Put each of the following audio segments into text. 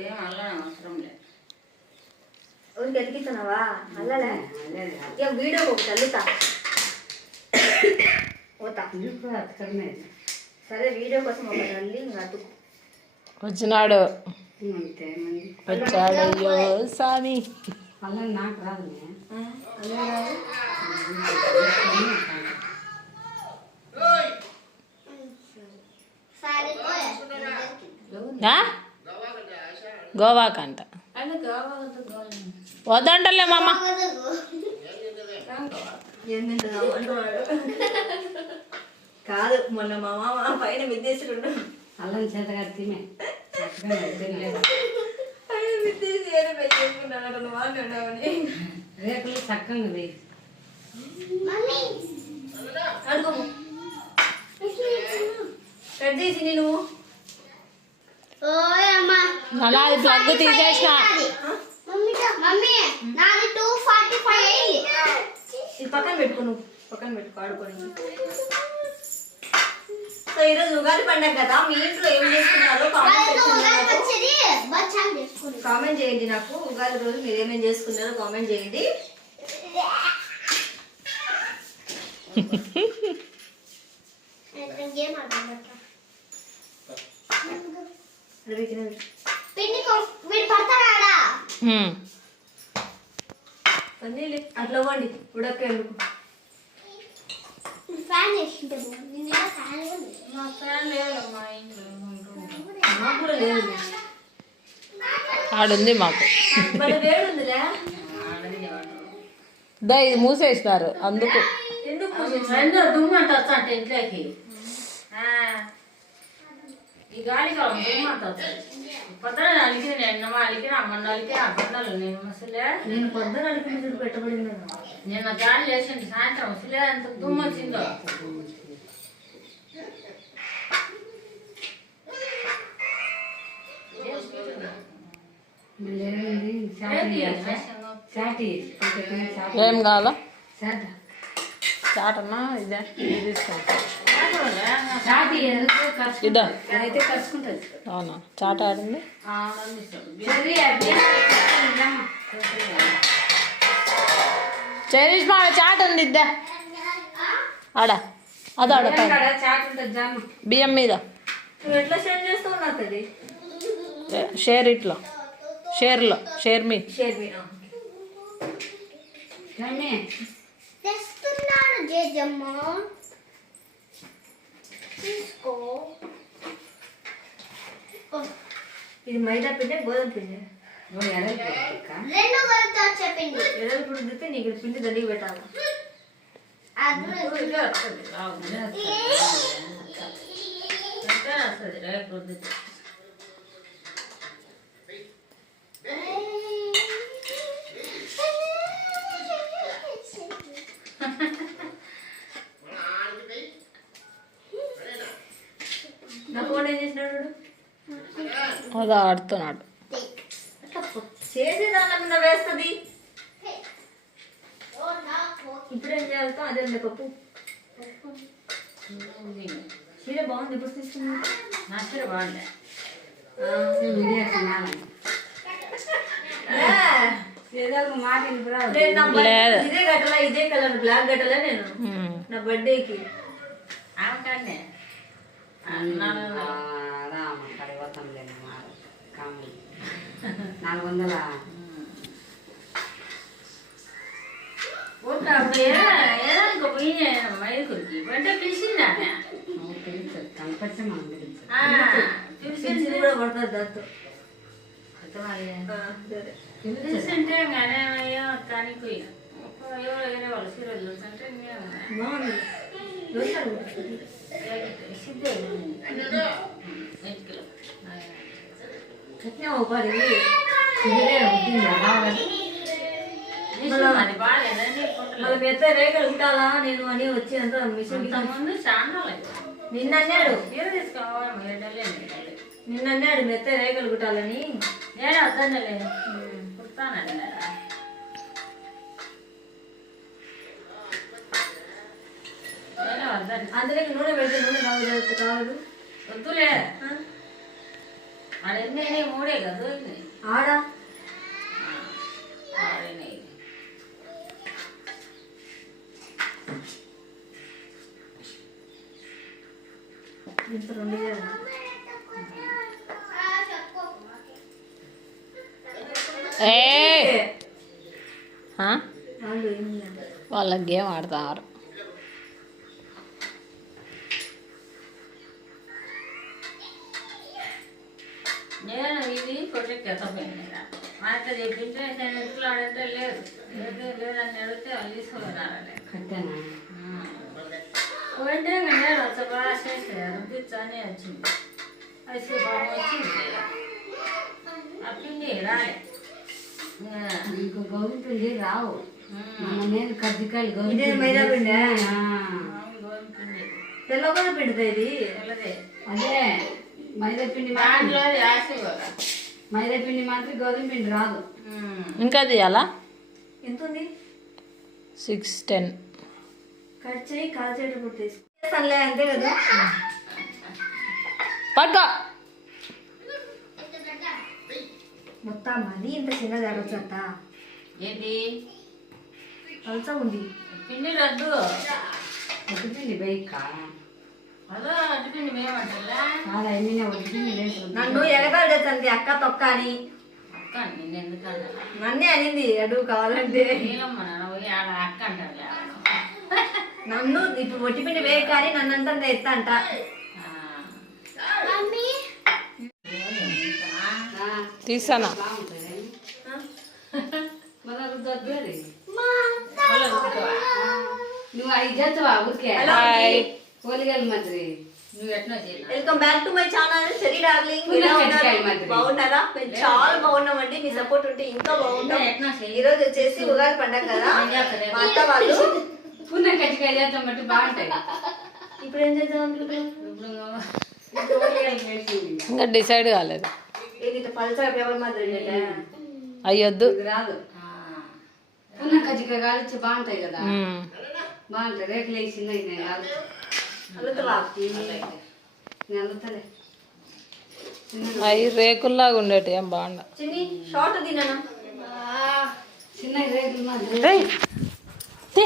ఏం అల్లం అవసరం లేదు ఊరికి ఎతికిస్తున్నావా అల్లలే? ఇక వీడియో ఒకటి అల్లుతా పోతా. సరే వీడియో కోసం ఒకటి అల్లి ఇంకా అతుకు వచ్చినాడు. వచ్చాడు. అయ్యో స్వామి అల్లం నాకు రాదు. ఆ? గోవాకంట. వద్దంటలే మామ. కాదు మొన్న మా మామ పైన విద్యేశ్వరుడు అల్లం చేతగా తినే తినలేదు పైన విద్యేసి ఏదో పెట్టేసుకున్నాడు నువ్వు అంటున్నావని రేకులు చక్కగా వేయి. అడుగు. కట్ చేసి నేను అది ప్లగ్ తీసేసిన. నాది. పక్కన పెట్టుకో నువ్వు పక్కన పెట్టుకో ఆడుకొని. సో ఈరోజు ఉగాది పండగ కదా మీ ఇంట్లో ఏం చేసుకున్నారో కామెంట్ కామెంట్ చేయండి నాకు. ఉగాది రోజు మీరు ఏమేం చేసుకున్నారో కామెంట్ చేయండి. గేమ్ వీడు పడతాడా? అట్లా ఇవ్వండి ఉడకెందుకు ఫ్యాన్ వేసుకుంటే నేను ఫ్యాన్ ఉంది మా ఫ్రెండ్ లేదు మా ఇంట్లో ఉంటుంటాం నాకు కూడా లేదు. ఆడుంది మాకు. ఇది మూసేసినారు అందుకు. ఎందుకు వచ్చంటే ఇంట్లోకి. ఈ గాలి కాలం దుమ్మంట వచ్చాయి పొద్దున అలికి నిన్న అలికి మొన్న అలికి ఆ బండలు నేను అసలే నేను పొద్దున పెట్టబడింది నిన్న గాలి లేచింది సాయంత్రం అసలే అంత దుమ్ము వచ్చిందో. ఏం కావాలా? చాట. చాటన్నా ఇదే. ఇది తీసుకోండి అవునా? చాట ఆడింది? చైనీస్ మా చాట ఉంది ఇద్దా. ఆడ అద ఆడ పైన. చాట్ ఉంటుంది జామ. బియ్యం మీద. షేర్ ఇట్లా. షేర్లో షేర్ మీ. షేర్ మీ కానీ తెస్తున్నాను జేజమ్మ. తీసుకో ఇది మైదా పిండి గోధుమ పిండి. ఎడలు రెండు కలిపి చెప్పింది ఇప్పుడు దిస్తే నీకు పిండి దండికి పెట్టాలి. అది నా ఫోన్ ఏం చేసినాడు అది ఆడుతున్నాడు. చేసే దాని మీద వేస్తుంది. ఇప్పుడు ఏం చేయాలి? అదే ఉంది పప్పు. చీర బాగుంది ఇప్పుడు తీసుకున్నా నా బర్త్డే లేదు. ఇదే కట్టలా ఇదే కలర్ బ్లాక్ కట్టలే నేను. నా బర్త్డేకి. ఆమెకాన్నే ఆ, రామ పడిపోతాం లేదు కాము నాలుగు వందల పిలిచింటే కానీ పోయినా ఎవరో వేరే వాళ్ళు సీరియల్ చూస్తుంటే మేము బాగుంది చూసారు సిద్ధే చట్నీ కుట్టాలా నేను అని వచ్చి మిషన్ లేదు. నిన్న అన్నాడు నిన్న అన్నాడు మెత్త రేఖలు కుట్టాలని నేను వద్దనలే కుడతానండి నేను వద్దని అందులోకి నూనె పెడితే నూనె కావదు కావదు వద్దులే ఆ? అది ఎన్ని అయినాయి? మూడే కదా దొరికినాయి. ఆడ ఆ, ఆరైనాయి. ఇంత రెండు వేలు. ఏ ఆ? వాళ్ళు ఏం లేదు. వాళ్ళ గేమ్ ఆడుతున్నారు నేను ఇది ప్రొజెక్ట్ ఎత్తపోయింది మా అత్త చెప్పింటే నేను ఇంట్లో ఆడంటే లేదు. లేదు లేదని అడిగితే వాళ్ళు అంటే ఇంకా నేను వచ్చి చేసి రుద్దించని వచ్చింది. వచ్చి బాబు వచ్చింది ఆ పిండి రాలే. ఇంకా, నీకు పిండి రావు. నేను కజ్జికాయలు పిండి. మైదా పిండి? తెల్లగొండ పిండిదా ఇది? తెల్లదే. అదే. మైదా పిండి మాత్రం దాంట్లో యాసి కూడా మైదా పిండి మాత్రం గోధుమ పిండి రాదు. ఇంకా చేయాలా ఎంత ఉంది సిక్స్ టెన్. కట్ చేయి కాల్చేటప్పుడు తీసుకో చేస్తానులే అంతే కదా? పట్టుకో. మొత్తం మరీ ఇంత చిన్నది అరవచ్చట ఏంటి? అలస ఉంది. పిండి రద్దు. పిండి బైక్ నన్ను ఎగతాలు చేస్తుంది అక్క తొక్క అని నిన్ను అనింది అడుగు కావాలంటే. నాన్న ఇప్పుడు ఒట్టి పిండి వేయ కానీ నన్ను అంతా ఎత్త అంట. తీసానా? నువ్వు ఐదు చేస్తావా ఊరికే. పోలిగలు welcome back to my channel. Cherry darling. బాగున్నారా? మేము చాలా బాగున్నామండి. మీ సపోర్ట్ ఉంటే ఇంకా బాగుంటాం. ఈ రోజు వచ్చేసి ఉగాది పండగ కదా. మా అత్త వాళ్ళు పున్న చేస్తాం బట్టి బాగుంటాయి. ఇప్పుడు ఏం చేద్దాం ఇంకా. డిసైడ్ కాలేదు? అయ్యొద్దు. రాదు. పున్న కజ్జికాయ కాల్చి బాగుంటాయి కదా. బాగుంటాయి. రేకులు వేసింది నేను అవి రేకుల్లాగా ఉండేటి ఏం బాగుండ. చిన్ని షార్ట్ తిననా? చిన్న రేకులు మాదిరి రేయ్, తీ.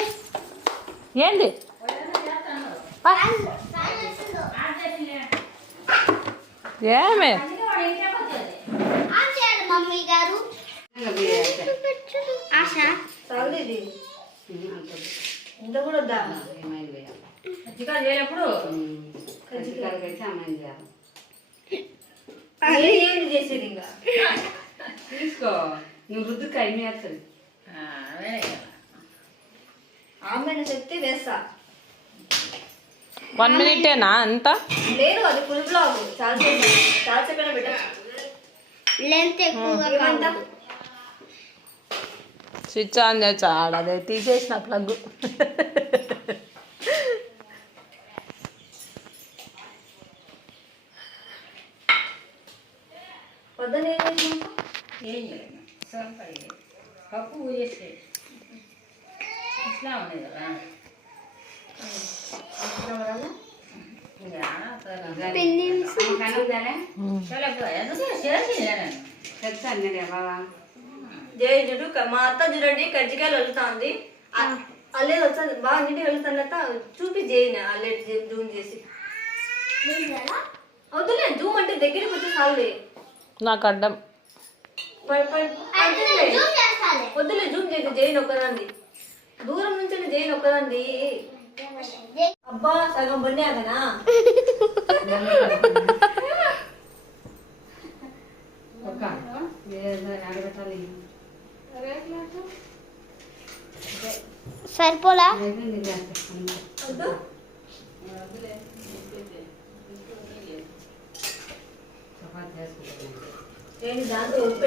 ఏంది? ఆ. ఏమే. ఇంత కూడా అయితే అమ్మాయి చేయాలి. చేసేది ఇంకా? తీసుకో. నువ్వు రుద్దుకాయ మీ వస్తుంది ఆ, వేయాలి. ఆమె చెప్తే వేస్తా. వన్ మినిటేనా అంతా? లేదు అది ఫుల్ బ్లాగ్. చాలా చాలా బిడ్డ లెంత్ ఎక్కువగా ఏమంటా స్విచ్ ఆన్ చేసి ఆడ అదే తీసేసిన ప్లగ్ పొద్దున ఏం చేసినావు? ఏం చేయలేదు సొంపై పప్పు ఊరేసి ఇట్లా ఉంది కదా. ఎందుకు చేసి చెప్తాను నేను బాబా జయ చూడు క- మా అత్త చూడండి కజ్జికాయలు వెళ్తాంది అల్లేదు వచ్చాది బాగా నీటి వెళ్తానట చూపి చేయన అల్లెట్ జూమ్ చేసి వద్దులే జూమ్ అంటే దగ్గరికి వచ్చి చాలులే నాకు అడ్డం వద్దులే జూమ్ చేసి జైన్ ఒక్కదాంది దూరం నుంచి జైన్ ఒక్కదాంది అబ్బా సగం బండి అదనా సరిపోలా? దాంతో ఉప్పు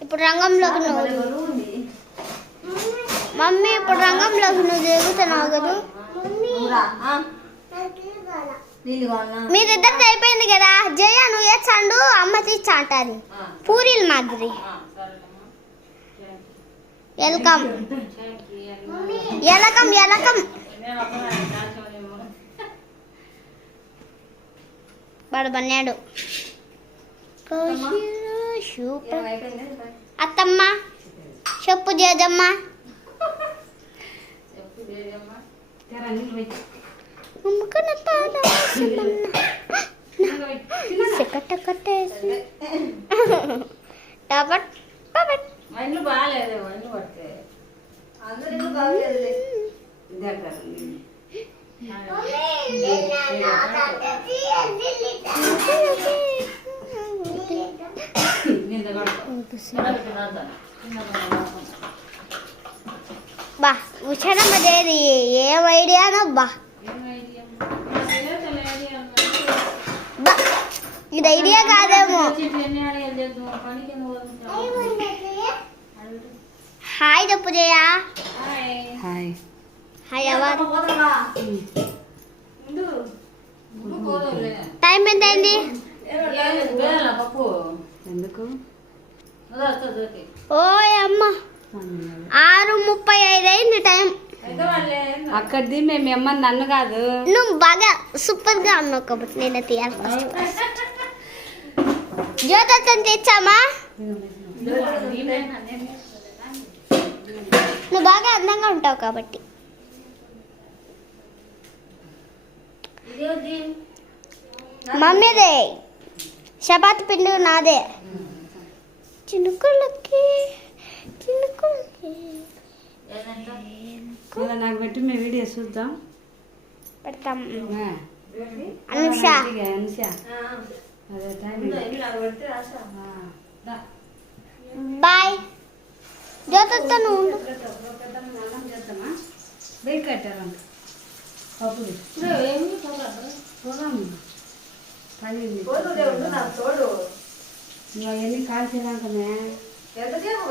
ఇప్పుడు రంగంలోకి నువ్వు. మమ్మీ ఇప్పుడు రంగంలోకి నువ్వు దిగుతున్నావు కదా. మీరిద్దరిది అయిపోయింది కదా. జయ నువ్వు ఏడ్చండు అమ్మ అంటాది ఆ, పూరీలు మాదిరి. ఎలకం ఎలకం ఎలకం. వాడు బన్నాడు. సూపర్. అత్తమ్మ చెప్పు జేజమ్మ చెప్పు బా ఉచనమ్మ దేది ఏ ఐడియానో బా. ఏం ఐడియా మా తెలియదు ఐడియా బా ఇది ఐడియా కాదేమో హాయ్ చెప్పు జయ హాయ్ హాయ్ ఎవరు. టైం ఎంత అయింది ఎందుకు? ఓ అమ్మ. ఆరు ముప్పై ఐదు అయింది టైం. అక్కడిది మేము ఎమ్మని నన్ను కాదు. నువ్వు బాగా సూపర్గా ఉన్నావు కాబట్టి నేను తీయాలి జ్యోతం తెచ్చామా? నువ్వు బాగా అందంగా ఉంటావు కాబట్టి. మమ్మీదే. చపాతి పిండి నాదే. చినుకులకి చినుకులకి. నాకు పెట్టి మేము వీడియో చూద్దాం. పెడతాం. అనుష. అనుష. అదే టైం ఆ. బాయ్. జ్యోతితో నువ్వు వెయ్యి కట్టారంట పప్పు పోదాం పని. తోడు. నువ్వు అవన్నీ కాల్చేదాకనే ఎంతసేపు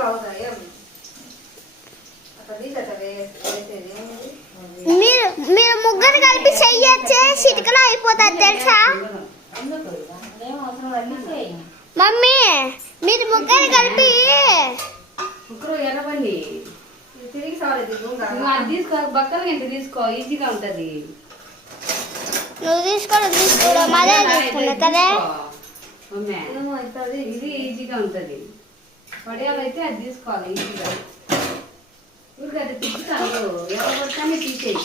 మీరు మీరు ముగ్గురు కలిపి చెయ్యొచ్చే చిటికలో అయిపోతుంది తెలుసా? మమ్మీ మీరు ముగ్గురు కలిపి తిరిగి అది తీసుకో బక్కలు ఇంత తీసుకో ఈజీగా ఉంటది. నువ్వు తీసుకోవడం తీసుకోవడం అదే తీసుకున్నా కదా? ఏమో అవుతుంది ఇది ఈజీగా ఉంటది. పడేయాలైతే అది తీసుకోవాలి ఈజీగా. ఊరికి అది తిప్పుతాను ఎవరు పడితేనే తీసేయి.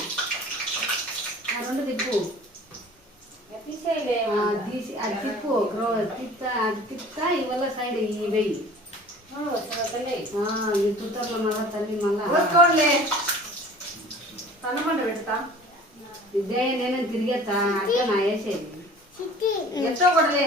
ఆ రెండు తిప్పు. తీసి అది తిప్పు గ్రో తిప్పుతా అది తిప్పుతా ఇవల్ల సైడ్ ఈ వెయ్యి ఆ, ఈ పుత్తర్లో మళ్ళా తల్లి మళ్ళా తన్నమంట పెడతా. ఇదే నేను తిరిగేస్తా అట్లా నా వేసేది. ఎంతో కూడలే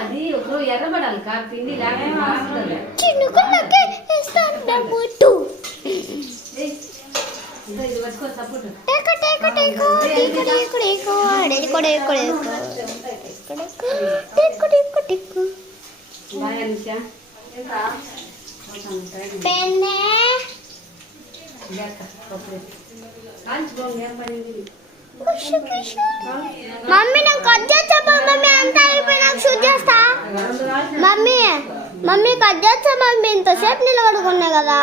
అది ఒక ఎర్రబడాలి కా పిండి పెన్నే. కాల్చుకోండి ఏం పడింది మమ్మీ నాకు కట్ చేస్తా మమ్మీ. అయిపోయి నాకు షూట్ చేస్తా. మమ్మీ మమ్మీ కట్ చేస్తా మమ్మీ. ఇంతసేపు నిలబడుకున్నా కదా.